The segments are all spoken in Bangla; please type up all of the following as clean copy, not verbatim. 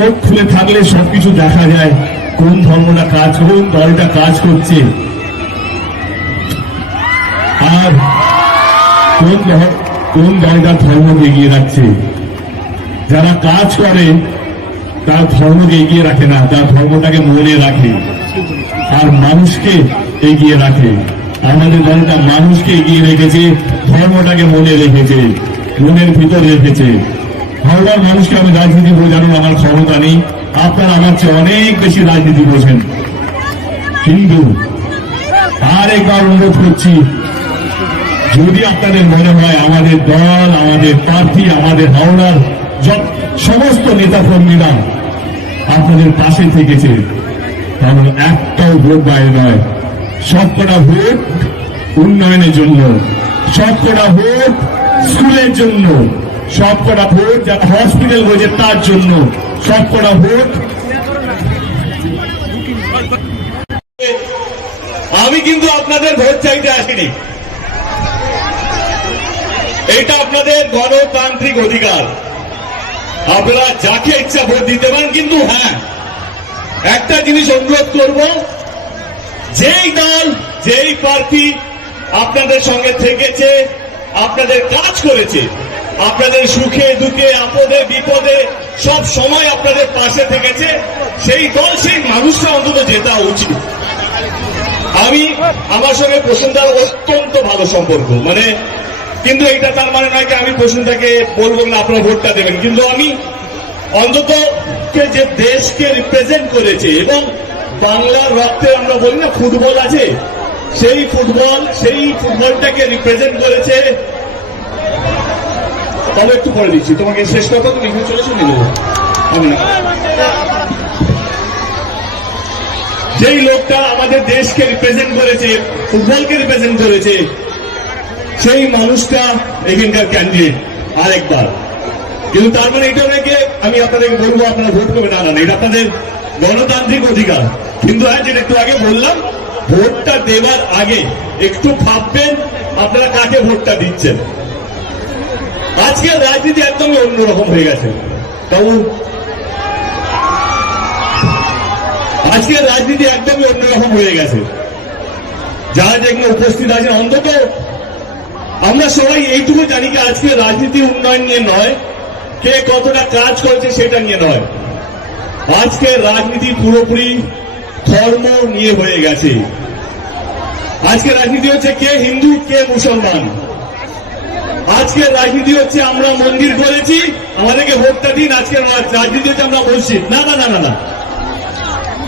চোখ খুলে থাকলে সবকিছু দেখা যায়, কোন ধর্মটা কাজ, কোন দলটা কাজ করছে, আর কোন দলটা ধর্মকে এগিয়ে রাখছে। যারা কাজ করে তার ধর্মকে এগিয়ে রাখে না, তার ধর্মটাকে মনে রাখে আর মানুষকে এগিয়ে রাখে। আমাদের দলটা মানুষকে এগিয়ে রেখেছে, ধর্মটাকে মনে রেখেছে, মনের ভিতরে রেখেছে। হাওড়ার মানুষকে আমি রাজনীতি বোঝানোর আমার ক্ষমতা নেই, আপনারা আমার চেয়ে অনেক বেশি রাজনীতি বোঝেন। কিন্তু আর একবার অনুরোধ করছি, যদি আপনাদের মনে হয় আমাদের দল, আমাদের প্রার্থী, আমাদের হাওড়ার সমস্ত নেতা কর্মীরা আপনাদের পাশে থেকেছে, তাহলে একটাও ভোট বাইরে নয়, সবকটা ভোট উন্নয়নের জন্য, সবকটা ভোট স্কুলের জন্য, সবকটা ভোট যারা হসপিটাল হয়েছে তার জন্য, সবকটা ভোট। আমি কিন্তু আপনাদের ভোট চাইতে আসিনি, এটা আপনাদের গণতান্ত্রিক অধিকার, আপনারা যাকে ইচ্ছা ভোট দিতে পারেন। কিন্তু হ্যাঁ, একটা জিনিস অনুরোধ করব, যেই দল যেই প্রার্থী আপনাদের সঙ্গে থেকেছে, আপনাদের কাজ করেছে, আপনাদের সুখে দুঃখে আপদে বিপদে সব সময় আপনাদের পাশে থেকেছে, সেই দল সেই মানুষটা অন্তত জেতা উচিত। আমার সঙ্গে প্রসন্নদার অত্যন্ত ভালো সম্পর্ক, মানে, কিন্তু এটা তার মানে নয় যে আমি প্রসন্নদাকে বলবো না আপনারা ভোটটা দেবেন। কিন্তু আমি অন্তত যে দেশকে রিপ্রেজেন্ট করেছে এবং বাংলার রক্তে আমরা বলি না ফুটবল আছে, সেই ফুটবলটাকে রিপ্রেজেন্ট করেছে। তবে একটু পরে দিচ্ছি তোমাকে, শেষ কথা তুমি এখানে চলে শুনে নেবো আমি না। যেই লোকটা আমাদের দেশকে রিপ্রেজেন্ট করেছে, ফুটবলকে রিপ্রেজেন্ট করেছে, সেই মানুষটা এখানকার ক্যান্ডিডেট আরেকবার। কিন্তু তার মানে এটা নাকি আমি আপনাদেরকে বলবো আপনারা ভোট করবেন, না না, এটা আপনাদের গণতান্ত্রিক অধিকার। কিন্তু হ্যাঁ, যেটা একটু আগে বললাম, ভোটটা দেওয়ার আগে একটু ভাববেন আপনারা কাকে ভোটটা দিচ্ছেন। আজকের রাজনীতি একদমই অন্যরকম হয়ে গেছে বাবু, আজকের রাজনীতি একদমই অন্যরকম হয়ে গেছে। যারা যেখানে উপস্থিত আছেন, অন্তত আমরা সবাই এইটুকু জানি যে আজকে রাজনীতি উন্নয়ন নিয়ে নয়, কে কতটা কাজ করছে সেটা নিয়ে নয়, আজকে রাজনীতি পুরোপুরি ধর্ম নিয়ে হয়ে গেছে। আজকে রাজনীতি হচ্ছে কে হিন্দু কে মুসলমান, আজকে রাজনীতি হচ্ছে আমরা মন্দির করেছি আমাদেরকে ভোটটা দিন, আজকে রাজনীতি হচ্ছে আমরা মসজিদ। না না না না না,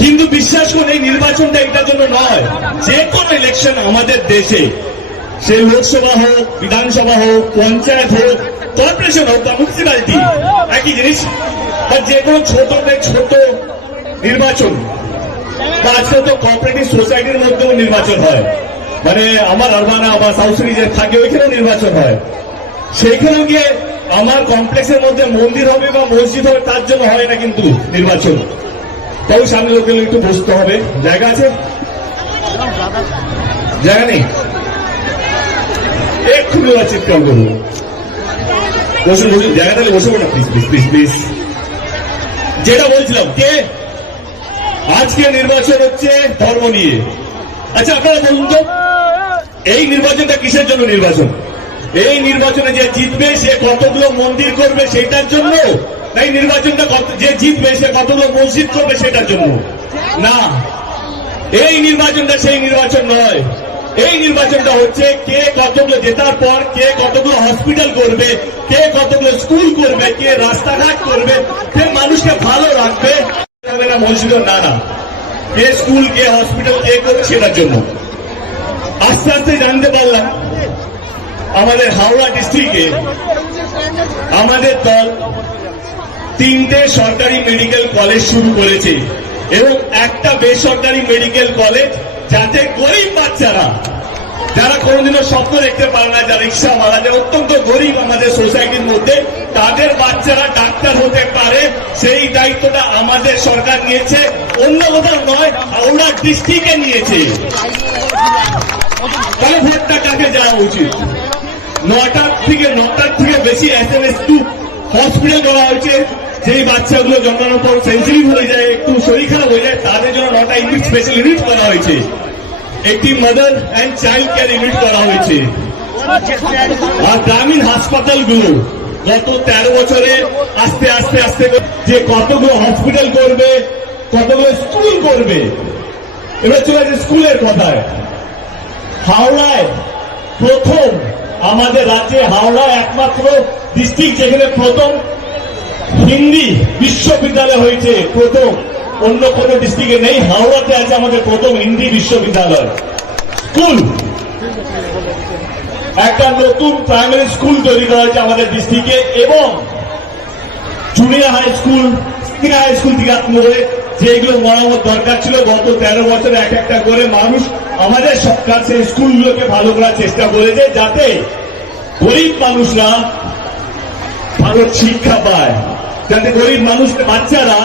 কিন্তু বিশ্বাস করুন এই নির্বাচনটা এটার জন্য নয়। যে কোনো ইলেকশন আমাদের দেশে, সে লোকসভা হোক, বিধানসভা হোক, পঞ্চায়েত হোক, কর্পোরেশন হোক বা মিউনিসিপ্যালিটি, একই জিনিস। আর যে কোনো ছোট নির্বাচন, বা আজকাল তো কোঅপারেটিভ সোসাইটির মধ্যেও নির্বাচন হয়, মানে আমার আরবানা বা সাউথ সিটি যে থাকে ওইখানেও নির্বাচন হয়। সেইখানেও গিয়ে আমার কমপ্লেক্সের মধ্যে মন্দির হবে বা মসজিদ হবে তার জন্য হয় না কিন্তু নির্বাচন। তাও সামনে লোকের একটু বসতে হবে, জায়গা আছে? জায়গা নেই? এক্ষুনি চিৎকার করবো, বসুন বসুন, জায়গা তাহলে বসবো না প্লিজ প্লিজ প্লিজ প্লিজ। যেটা বলছিলাম, কে আজকে নির্বাচন হচ্ছে ধর্ম নিয়ে। আচ্ছা আপনারা বলুন তো, এই নির্বাচনটা কিসের জন্য নির্বাচন? এই নির্বাচনে যে জিতবে সে কতগুলো মন্দির করবে সেটার জন্য, এই নির্বাচনটা যে জিতবে সে কতগুলো মসজিদ করবে সেটার জন্য না। এই নির্বাচনটা সেই নির্বাচন নয়, এই নির্বাচনটা হচ্ছে কে কতগুলো জেতার পর কে কতগুলো হসপিটাল করবে, কে কতগুলো স্কুল করবে, কে রাস্তাঘাট করবে, কে মানুষকে ভালো রাখবে। মসজিদ না না, কে স্কুল কে হসপিটাল কে করবে সেটার জন্য। আস্তে আস্তে জানতে পারলাম আমাদের হাওড়া ডিস্ট্রিক্টে আমাদের দল 3টে সরকারি মেডিকেল কলেজ শুরু করেছে এবং একটা বেসরকারি মেডিকেল কলেজ, যাতে গরিব বাচ্চারা, যারা কোনোদিনও স্বপ্ন দেখতে পারে না, যারা রিক্সাওয়ালা, যারা অত্যন্ত গরিব আমাদের সোসাইটির মধ্যে, তাদের বাচ্চারা ডাক্তার হতে পারে, সেই দায়িত্বটা আমাদের সরকার নিয়েছে, অন্য কোথাও নয়, হাওড়া ডিস্ট্রিক্টে নিয়েছে। তাহলে ভোটটা কাকে যাওয়া উচিত? 9টার থেকে বেশি SMS টু হসপিটাল করা হয়েছে, যেই বাচ্চাগুলো জন্মানোর পর সেঞ্চুরি হয়ে যায়, একটু শরীর খারাপ হয়ে যায়, তাদের জন্য 9টা ইউনিট স্পেশাল ইউনিট করা হয়েছে, একটি mother and child care unit করা হয়েছে। আর গ্রামীণ হাসপাতালগুলো গত 13 বছরে আস্তে আস্তে আস্তে যে কতগুলো হসপিটাল করবে, কতগুলো স্কুল করবে। এবার চলে আসে স্কুলের কথায়। হাওড়ায় প্রথম, আমাদের রাজ্যে হাওড়া একমাত্র ডিস্ট্রিক্ট যেখানে প্রথম হিন্দি বিশ্ববিদ্যালয় হয়েছে, প্রথম। অন্য কোনো ডিস্ট্রিক্টে নেই, হাওড়াতে আছে আমাদের প্রথম হিন্দি বিশ্ববিদ্যালয়। স্কুল, একটা নতুন প্রাইমারি স্কুল তৈরি করা হয়েছে আমাদের ডিস্ট্রিক্টে, এবং junior high school, senior high school থেকে আরম্ভ করে যেগুলো মরামত দরকার ছিল, গত 13 বছরে এক একটা করে মানুষ, আমাদের সরকার সেই স্কুলগুলোকে ভালো করার চেষ্টা করেছে, যাতে গরিব মানুষরা ভালো শিক্ষা পায়, যাতে গরিব মানুষের বাচ্চারা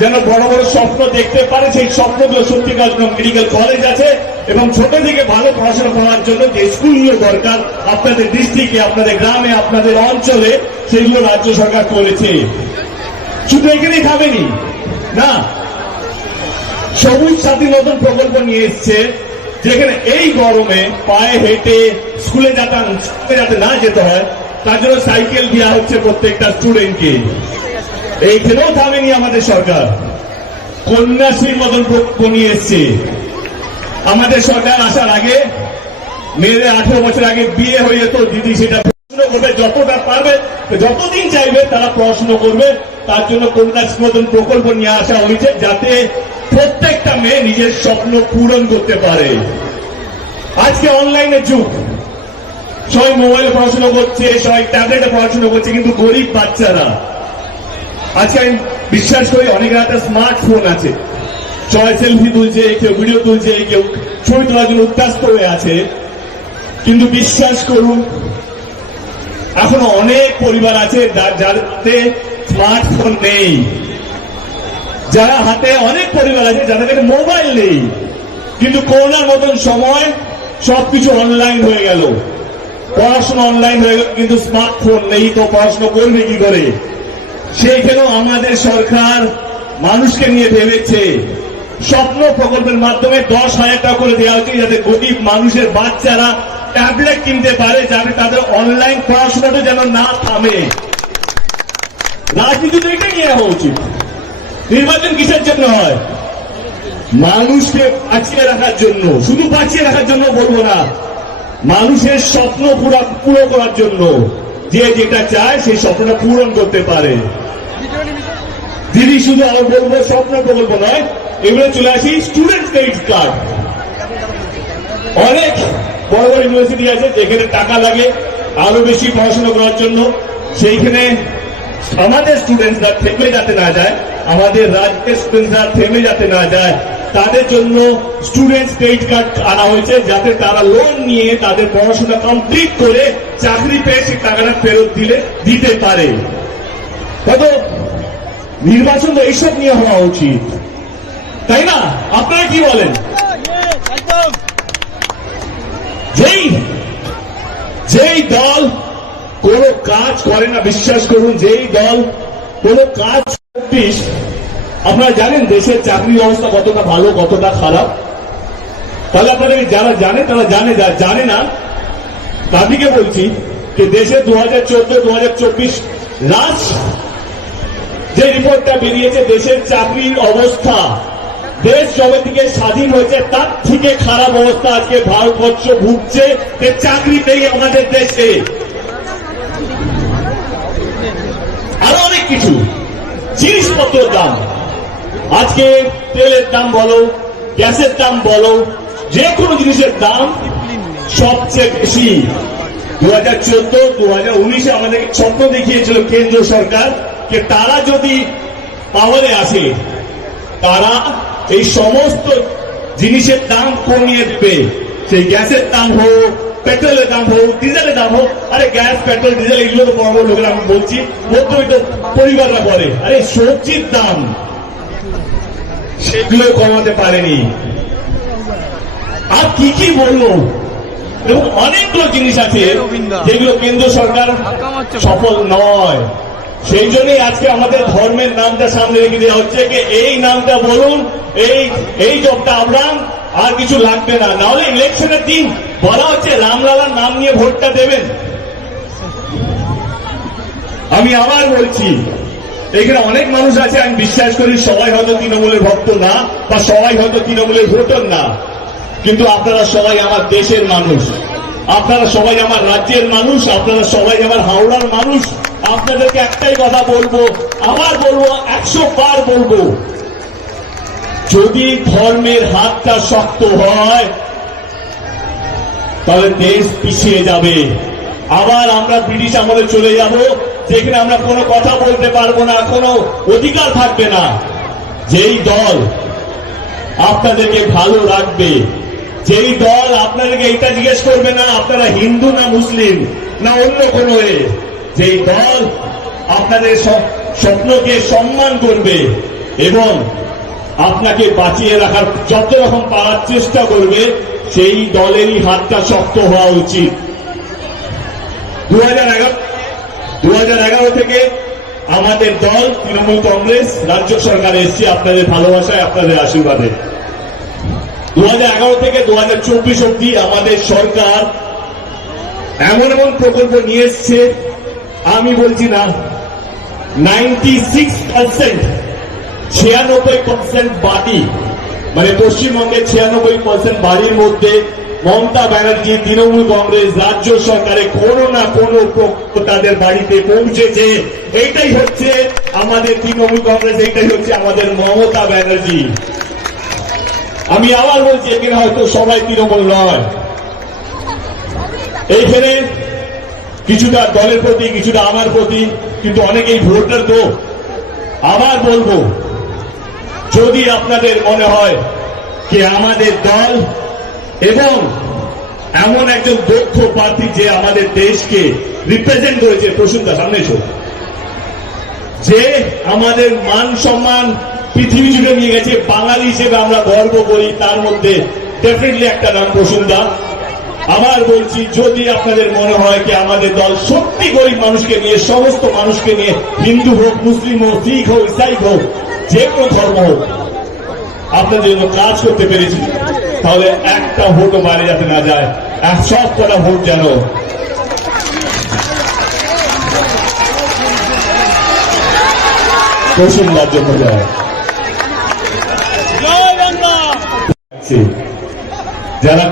যেন বড় বড় স্বপ্ন দেখতে পারে। সেই স্বপ্নগুলো সত্যিকার জন্য মেডিকেল কলেজ আছে, এবং ছোট থেকে ভালো পড়াশোনা করার জন্য যে স্কুলগুলো দরকার আপনাদের ডিস্ট্রিক্টে, আপনাদের গ্রামে, আপনাদের অঞ্চলে, সেগুলো রাজ্য সরকার করেছে। শুধু এখানেই থামেনি না, সবুজ সাথী নতুন প্রকল্প নিয়ে এসছে, যেখানে এই গরমে পায়ে হেঁটে স্কুলে যাতে না যেতে হয়, তার জন্য সাইকেল দেওয়া হচ্ছে প্রত্যেকটা স্টুডেন্টকে। এইখানেও থামেনি আমাদের সরকার, কন্যাশ্রীর মতন প্রকল্প নিয়ে এসছে। আমাদের সরকার আসার আগে মেয়েদের 18 বছর আগে বিয়ে হয়ে যেত, দিদি সেটা পড়াশুনো করবে, যতটা পারবে, যতদিন চাইবে তারা পড়াশুনো করবে। তার জন্য কন্যাশ্রীর মতন প্রকল্প নিয়ে আসা হয়েছে, যাতে প্রত্যেকটা মেয়ে নিজের স্বপ্ন পূরণ করতে পারে। আজকে অনলাইনের যুগ, সবাই মোবাইলে পড়াশোনা করছে, সবাই ট্যাবলেটে পড়াশোনা করছে, কিন্তু গরিব বাচ্চারা, আজকে আমি বিশ্বাস করি অনেকের হাতে স্মার্টফোন আছে, সবাই সেলফি তুলছে, কেউ ভিডিও তুলছে, কেউ ছবি তোলার জন্য উত্তাস্ত হয়ে আছে। কিন্তু বিশ্বাস করুন, এখনো অনেক পরিবার আছে যার হাতে স্মার্টফোন নেই, যারা হাতে, অনেক পরিবার আছে যাদের কাছে মোবাইল নেই। কিন্তু করোনার মতন সময় সবকিছু অনলাইন হয়ে গেল, পড়াশোনা অনলাইন হয়ে গেল, কিন্তু স্মার্টফোন নেই, তো পড়াশোনা করবে কি করে? সেইখানেও আমাদের সরকার মানুষকে নিয়ে ভেবেছে, স্বপ্ন প্রকল্পের মাধ্যমে 10,000 টাকা করে দেওয়া হচ্ছে, যাতে গরিব মানুষের বাচ্চারা ট্যাবলেট কিনতে পারে, যাতে তাদের অনলাইন পড়াশোনাটা যেন না থামে। রাজনীতি তো এটাই নিয়ে হওয়া উচিত। নির্বাচন কিসের জন্য হয়? মানুষকে বাঁচিয়ে রাখার জন্য। শুধু বাঁচিয়ে রাখার জন্য বলবো না, মানুষের স্বপ্ন পুরো করার জন্য। যে যেটা চায় সেই স্বপ্নটা পূরণ করতে পারে। দিদি, শুধু আমার বলবো স্বপ্ন প্রকল্প নয়, এগুলো চলে আসি স্টুডেন্ট ক্রেডিট কার্ড। অনেক বড় বড় ইউনিভার্সিটি আছে যেখানে টাকা লাগে আরো বেশি পড়াশোনা করার জন্য, সেইখানে আমাদের স্টুডেন্টসরা থেমে যাতে না যায়, আমাদের রাজ্যের স্টুডেন্টসরা থেমে যাতে না যায়, তাদের জন্য স্টুডেন্টস ক্রেডিট কার্ড আনা হয়েছে, যাতে তারা লোন নিয়ে তাদের পড়াশোনা কমপ্লিট করে চাকরি পেয়ে সেই টাকাটা ফেরত দিতে পারে। কত নির্বাচন তো এইসব নিয়ে হওয়া উচিত, তাই না? আপনারা কি বলেন? যেই দল কোন কাজ করে না, বিশ্বাস করুন, যেই দল কোন কাজ, আপনারা জানেন দেশের চাকরি ব্যবস্থা কতটা ভালো কতটা খারাপ। তাহলে আপনাদের যারা জানে তারা জানে, যারা জানে না তাদেরকে বলছি যে দেশে 2014-2024 লাস্ট যে রিপোর্টটা বেরিয়েছে, দেশের চাকরির অবস্থা, দেশ যবে থেকে স্বাধীন হয়েছে তার থেকে খারাপ অবস্থা আজকে ভারতবর্ষ ভুগছে। চাকরি নেই আমাদের দেশে, আরো অনেক কিছু জিনিসপত্রের দাম, আজকে তেলের দাম বলো, গ্যাসের দাম বলো, যে কোনো জিনিসের দাম সবচেয়ে বেশি। 2014-2019 আমাদেরকে স্বপ্ন দেখিয়েছিল কেন্দ্র সরকার যে তারা যদি পাওয়ারে আসে, তারা এই সমস্ত জিনিসের দাম কমিয়ে দেবে। সেই গ্যাসের দাম হোক, পেট্রোলের দাম হোক, ডিজেলের দাম হোক। আরে গ্যাস, পেট্রোল, ডিজেল এগুলো তো বড় বড় লোকেরা, আমি বলছি মধ্যবিত্ত পরিবাররা বলে। আরে সবজির দাম সেগুলো কমাতে পারেনি। আর কি বলবো, এবং অনেকগুলো জিনিস আছে যেগুলো কেন্দ্র সরকার সফল নয়। সেই জন্যই আজকে আমাদের ধর্মের নামটা সামনে রেখে দেওয়া হচ্ছে যে এই নামটা বলুন, এই জবটা আবরাম, আর কিছু লাগবে না। নাহলে ইলেকশনের দিন বলা হচ্ছে রামলালার নাম নিয়ে ভোটটা দেবেন। আমি আবার বলছি, এখানে অনেক মানুষ আছে, আমি বিশ্বাস করি সবাই হয়তো তৃণমূলের ভক্ত না, বা সবাই হয়তো তৃণমূলের ভোটার না, কিন্তু আপনারা সবাই আমার দেশের মানুষ, আপনারা সবাই আমার রাজ্যের মানুষ, আপনারা সবাই আমার হাওড়ার মানুষ। আপনাদেরকে একটাই কথা বলবো, আবার বলবো, 100 বার বলবো, যদি ধর্মের হাতটা শক্ত হয় তাহলে দেশ পিছিয়ে যাবে। আবার আমরা ব্রিটিশ আমলে চলে যাব, যেখানে আমরা কোনো কথা বলতে পারবো না, কোনো অধিকার থাকবে না। যেই দল আপনাদেরকে ভালো রাখবে, যেই দল আপনাদেরকে এটা জিজ্ঞেস করবে না আপনারা হিন্দু না মুসলিম না অন্য কোনো, যেই দল আপনাদের স্বপ্নকে সম্মান করবে এবং আপনাকে বাঁচিয়ে রাখার যত রকম পারার চেষ্টা করবে, সেই দলেরই হাতটা শক্ত হওয়া উচিত। 2011 থেকে আমাদের দল তৃণমূল কংগ্রেস রাজ্য সরকারে এসেছে আপনাদের ভালোবাসায়, আপনাদের আশীর্বাদে। 2011 থেকে 2024 অব্দি আমাদের সরকার এমন এমন প্রকল্প নিয়ে এসছে, আমি বলছি না 96% বাড়ি, মানে পশ্চিমবঙ্গের 96% বাড়ির মধ্যে মমতা ব্যানার্জি তৃণমূল কংগ্রেস রাজ্য সরকারে কোনো না কোনো প্রকল্প তাদের বাড়িতে পৌঁছেছে। এইটাই হচ্ছে আমাদের তৃণমূল কংগ্রেস, এইটাই হচ্ছে আমাদের মমতা ব্যানার্জি। আমি আবার বলছি, এখানে হয়তো সবাই তৃণমূল নয়, এইখানে কিছুটা দলের প্রতি, কিছুটা আমার প্রতি, কিন্তু অনেকেই ভোটার তো। আবার বলবো, যদি আপনাদের মনে হয় যে আমাদের দল এবং এমন একজন দক্ষ প্রার্থী যে আমাদের দেশকে রিপ্রেজেন্ট করেছে, প্রসূনদা সামনে এসো, যে আমাদের মান সম্মান পৃথিবী জুড়ে নিয়ে গেছে, বাঙালি হিসেবে আমরা গর্ব করি, তার মধ্যে ডেফিনেটলি একটা নাম প্রসূনদা। আবার বলছি, যদি আপনাদের মনে হয় কি আমাদের দল সত্যি গরিব মানুষকে নিয়ে, সমস্ত মানুষকে নিয়ে, হিন্দু হোক, মুসলিম হোক, শিখ হোক, ইসাই হোক, যে কোনো ধর্ম হোক, আপনাদের জন্য কাজ করতে পেরেছি, তাহলে একটা ভোটও বাইরে যাতে না যায়, সব কটা ভোট যেন প্রসূনদার জন্য যায়। যারা